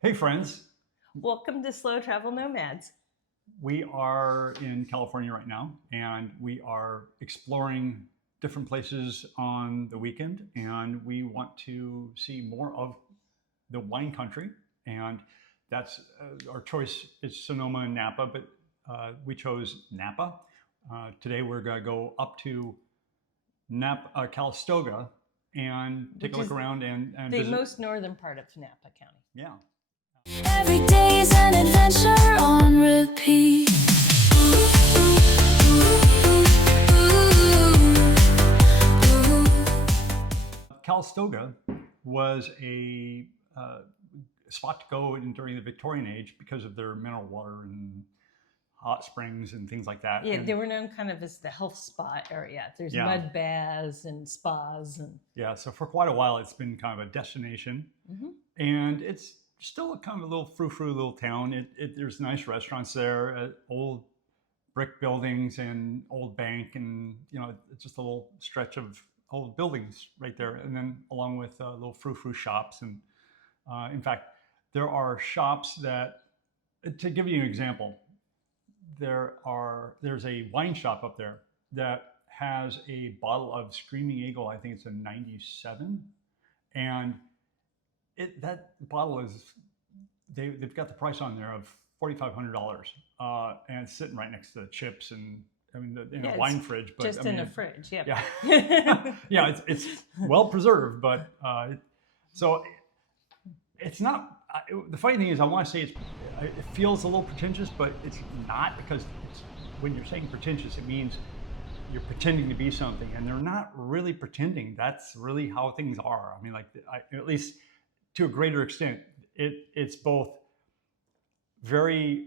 Hey friends, Welcome to Slow Travel Nomads. we are in California right now and we are exploring different places on the weekend, and we want to see more of the wine country. And that's our choice is Sonoma and Napa, but we chose Napa. Today we're going to go up to Napa, Calistoga, and take Which a look is around and the visit. most northern part of Napa County. Yeah. Every day's an adventure on repeat. Calistoga was a spot to go during the Victorian age because of their mineral water and hot springs and things like that. Yeah, And they were known kind of as the health spa area. There's Yeah. mud baths and spas and yeah, so for quite a while, it's been kind of a destination, and it's still a kind of a little frou-frou little town. There's nice restaurants there, old brick buildings and old bank, and it's just a little stretch of old buildings right there, and then along with little frou-frou shops. And in fact, there are shops that, to give you an example, there's a wine shop up there that has a bottle of Screaming Eagle. I think it's a 97, and that bottle is they've got the price on there of $4,500, and it's sitting right next to the chips and in a wine fridge, but just in a fridge. Yeah. Yeah, yeah, it's well preserved, but so it's not. The funny thing is, I want to say it feels a little pretentious, but it's not, because when you're saying pretentious, it means you're pretending to be something, and they're not really pretending. That's really how things are. I mean, at least to a greater extent, it's both very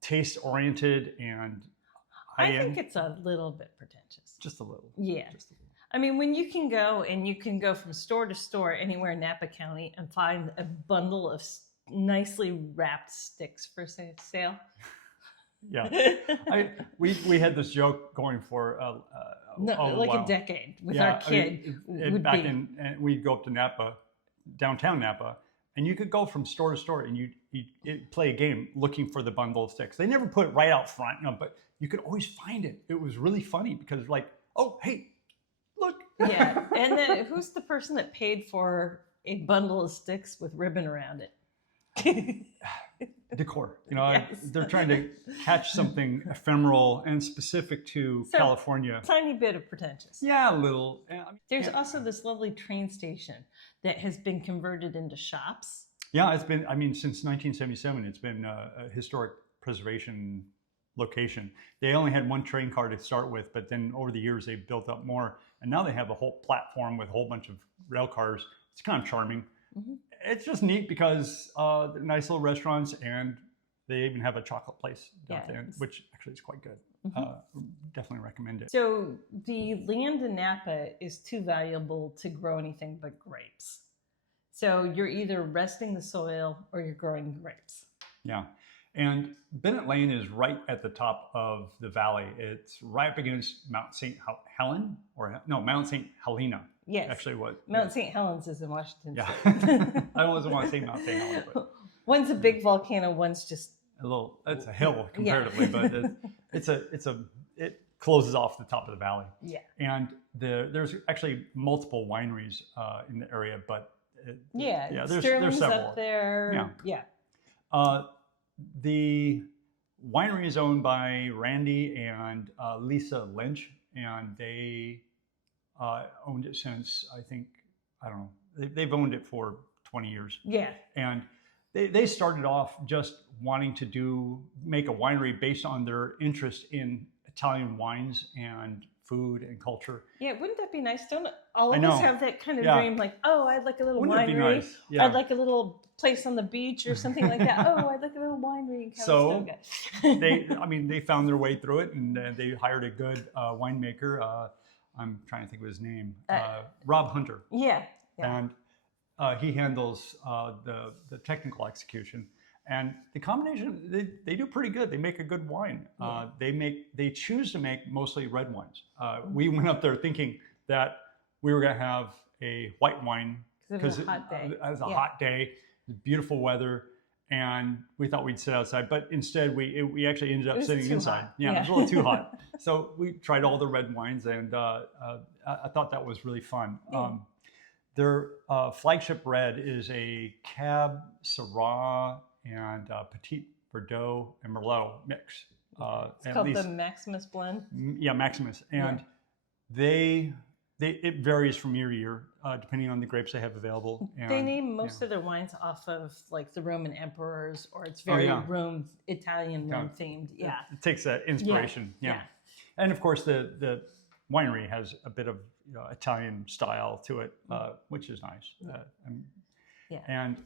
taste oriented and I high-end. think it's a little bit pretentious. Just a little. Yeah. Just a little. I mean, when you can go from store to store anywhere in Napa County and find a bundle of nicely wrapped sticks for sale. Yeah, we had this joke going for like while. a decade with Yeah, our kid. And we'd go up to Napa, downtown Napa, and you could go from store to store and you'd play a game looking for the bundle of sticks. They never put it right out front, but you could always find it. It was really funny because, like, oh, hey, look. Yeah, and then who's the person that paid for a bundle of sticks with ribbon around it? Decor. Yes. They're trying to catch something ephemeral and specific to So, California. Tiny bit of pretentious. Yeah, a little. There's also this lovely train station that has been converted into shops. Yeah, it's been, since 1977, it's been a historic preservation location. They only had one train car to start with, but then over the years, they've built up more. And now they have a whole platform with a whole bunch of rail cars. It's kind of charming. It's just neat because they're nice little restaurants, and they even have a chocolate place down there, which actually is quite good. Definitely recommend it. So the land in Napa is too valuable to grow anything but grapes. So you're either resting the soil or you're growing grapes. Yeah. And Bennett Lane is right at the top of the valley. It's right up against Mount St. Helen, Mount St. Helena. Yes. Actually, Mount St. Helens is in Washington State. State. I always want to say Mount St. Helena, but one's a big volcano, one's just it's a hill comparatively, but it closes off the top of the valley. Yeah. And there's actually multiple wineries in the area, but there's Sterling's several up there. Yeah. The winery is owned by Randy and Lisa Lynch, and they owned it since, I don't know, they've owned it for 20 years. Yeah. And they started off just wanting to make a winery based on their interest in Italian wines and food and culture. Yeah, wouldn't that be nice? Don't all of I know. us have that kind of Yeah. dream, like, oh, I'd like a little Wouldn't it be winery. nice? Yeah. I'd like a little place on the beach or something like that. Oh, I'd like a little winery in Calistoga. So they found their way through it, and they hired a good winemaker. I'm trying to think of his name, Rob Hunter. Yeah. And he handles the technical execution. And the combination, they do pretty good. They make a good wine. They choose to make mostly red wines. We went up there thinking that we were going to have a white wine because it was a hot day. It was a hot day, beautiful weather, and we thought we'd sit outside, but instead we actually ended up sitting too inside. hot. Yeah, Yeah. it was a little too hot. So we tried all the red wines, and I thought that was really fun. Yeah. Their flagship red is a Cab Syrah and Petit Verdot and Merlot mix. It's called the Maximus blend. Yeah, Maximus, and it varies from year to year depending on the grapes they have available. And, They name most of their wines off of like the Roman emperors, or it's very Italian Rome themed. Yeah, it takes that inspiration. Yeah. And of course the winery has a bit of Italian style to it, which is nice. And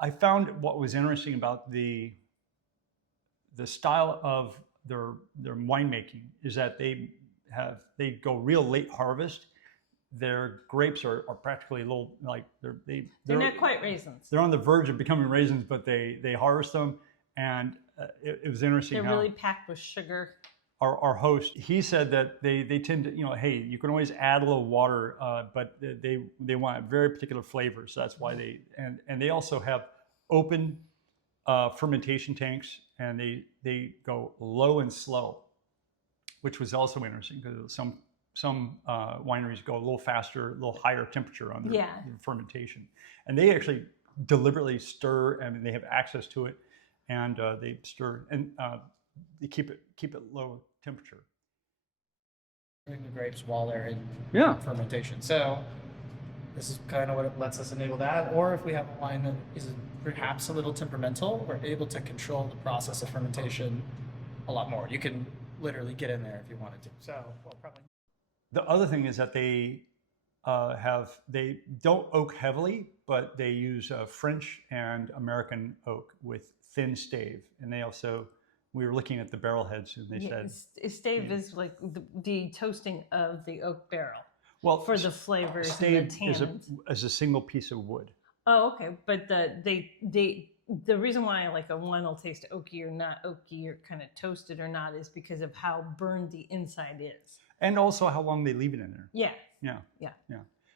I found what was interesting about the style of their winemaking is that they go real late harvest. Their grapes are practically little, like they're not quite raisins. They're on the verge of becoming raisins, but they harvest them, and it was interesting. They're really packed with sugar. Our host, he said that they tend to, hey, you can always add a little water, but they want a very particular flavor, so that's why they also have open fermentation tanks, and they go low and slow, which was also interesting because some wineries go a little faster, a little higher temperature on their fermentation, and they actually deliberately stir, and they have access to it, and they stir and they keep it low temperature. The grapes while they're in fermentation. So this is kind of what it lets us enable that. Or if we have a wine that is perhaps a little temperamental, we're able to control the process of fermentation a lot more. You can literally get in there if you wanted to. So probably. The other thing is that they don't oak heavily, but they use French and American oak with thin stave, and they also. We were looking at the barrel heads, and they said stave is like the toasting of the oak barrel. Well, for the flavors stave and the tannins. is a single piece of wood. Oh, okay. But the reason why I like a wine will taste oaky or not oaky or kind of toasted or not is because of how burned the inside is, and also how long they leave it in there. Yeah.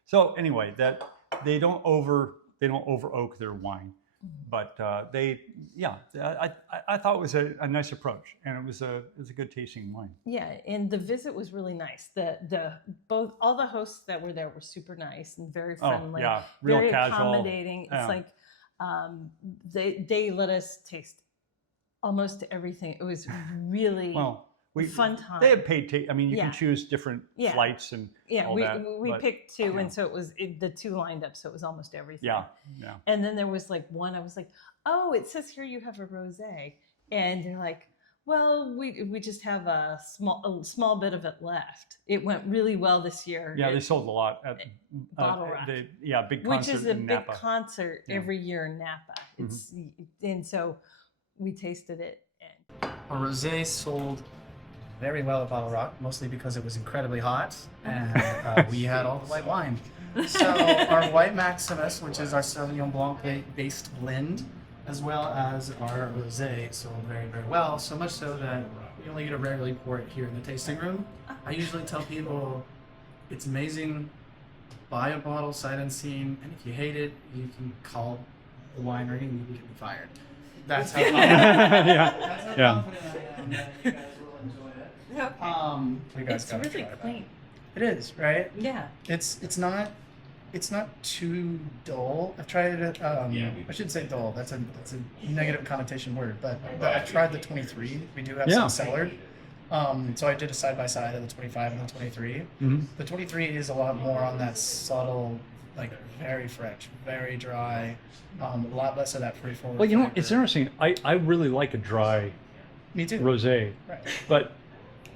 So anyway, that they don't over oak their wine. But I thought it was a nice approach, and it was a good tasting wine. Yeah, and the visit was really nice. All the hosts that were there were super nice and very friendly. Real very casual. accommodating. It's like they let us taste almost everything. It was really fun time. They had paid. You can choose different flights and all that. We picked two, and so it was the two lined up, so it was almost everything. Yeah. And then there was like one. I was like, oh, it says here you have a rosé, and they're like, well, we just have a small bit of it left. It went really well this year. Yeah, they sold a lot at Bottle Rock. Big concert which is a in big Napa. concert every year in Napa. It's and so we tasted it. And a rosé sold very well at Bottle Rock, mostly because it was incredibly hot, and we had all the white wine. So our white Maximus, which is our Sauvignon Blanc-based blend, as well as our rosé, sold very, very well. So much so that we only get to rarely pour it here in the tasting room. I usually tell people it's amazing. Buy a bottle sight unseen, and if you hate it, you can call the winery and you can be fired. That's how confident I am that you guys will enjoy it. it's really clean. It is, right? Yeah. It's not too dull. I've tried it. I shouldn't say dull. That's a negative connotation word. But I've tried the 23. We do have some cellar. So I did a side by side of the 25 and the 23. Mm-hmm. The 23 is a lot more on that subtle, like very French, very dry. A lot less of that free forward. Well, it's interesting. I really like a dry. Me too. Rosé, right. But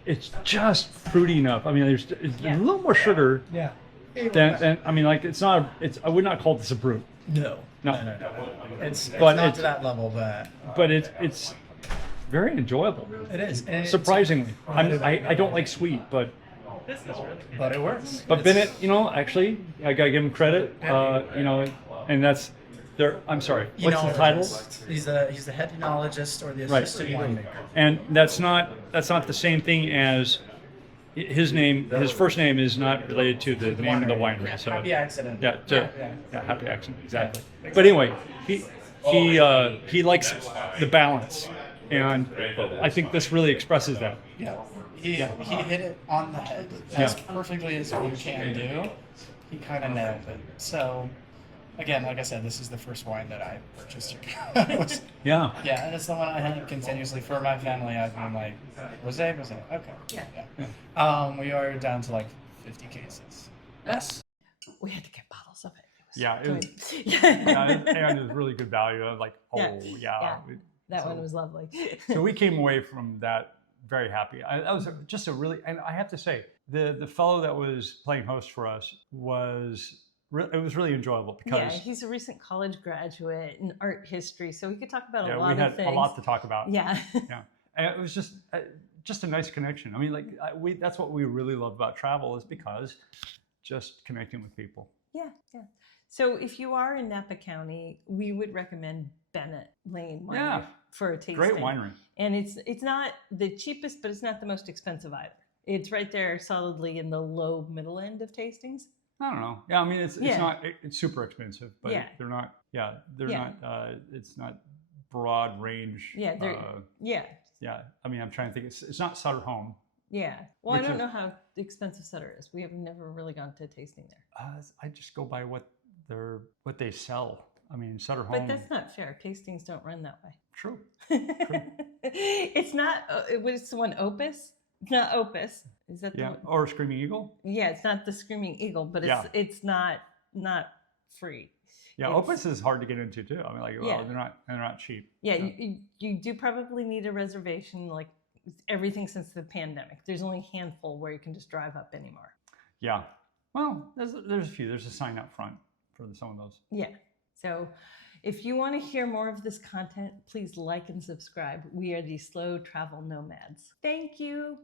it's just fruity enough. There's a little more sugar. Yeah. Than it's not. I would not call this a brut. No. It's but not to that level, but it's very enjoyable. It is. And surprisingly. I don't like sweet, but it works. But Bennett, actually, I gotta give him credit. And that's. I'm sorry. What's the title? He's the head enologist or the assistant winemaker. And that's not the same thing as his first name is not related to the name of the winery. So Happy accident. yeah, happy accident, exactly. But anyway, he likes the balance, and I think this really expresses that. Yeah. He hit it on the head as perfectly as you can do. He kind of nailed it. So, again, like I said, this is the first wine that I purchased. Yeah. Yeah, and it's the one I had continuously for my family. I've been like, Rosé, okay. Yeah. We are down to like 50 cases. Yes. We had to get bottles of it. Yeah, it was, good. and it was really good value. I was like, Yeah. That one was lovely. So we came away from that very happy. That was just a really, and I have to say, the fellow that was playing host for us it was really enjoyable because he's a recent college graduate in art history, so we could talk about a we lot of had things. a lot to talk about. Yeah. Yeah, and it was just a nice connection. I mean, like that's what we really love about travel is because just connecting with people. Yeah. So if you are in Napa County, we would recommend Bennett Lane Winery for a tasting. Great winery. And it's not the cheapest, but it's not the most expensive either. It's right there solidly in the low middle end of tastings. I don't know. Yeah, I mean it's super expensive, but they're not. Yeah, they're not. It's not broad range. Yeah, Yeah, I mean I'm trying to think. It's not Sutter Home. Yeah. Well, I don't know how expensive Sutter is. We have never really gone to a tasting there. I just go by what they sell. I mean Sutter Home. But that's not fair. Tastings don't run that way. True. It's not. What's the one? Opus? It's not Opus. Is that the one? Or Screaming Eagle? Yeah, it's not the Screaming Eagle, but it's not free. Yeah, Opus is hard to get into too. I mean, they're not cheap. Yeah, you do probably need a reservation. Like everything since the pandemic, there's only a handful where you can just drive up anymore. Yeah. Well, there's a few. There's a sign up front for some of those. Yeah. So if you want to hear more of this content, please like and subscribe. We are the Slow Travel Nomads. Thank you.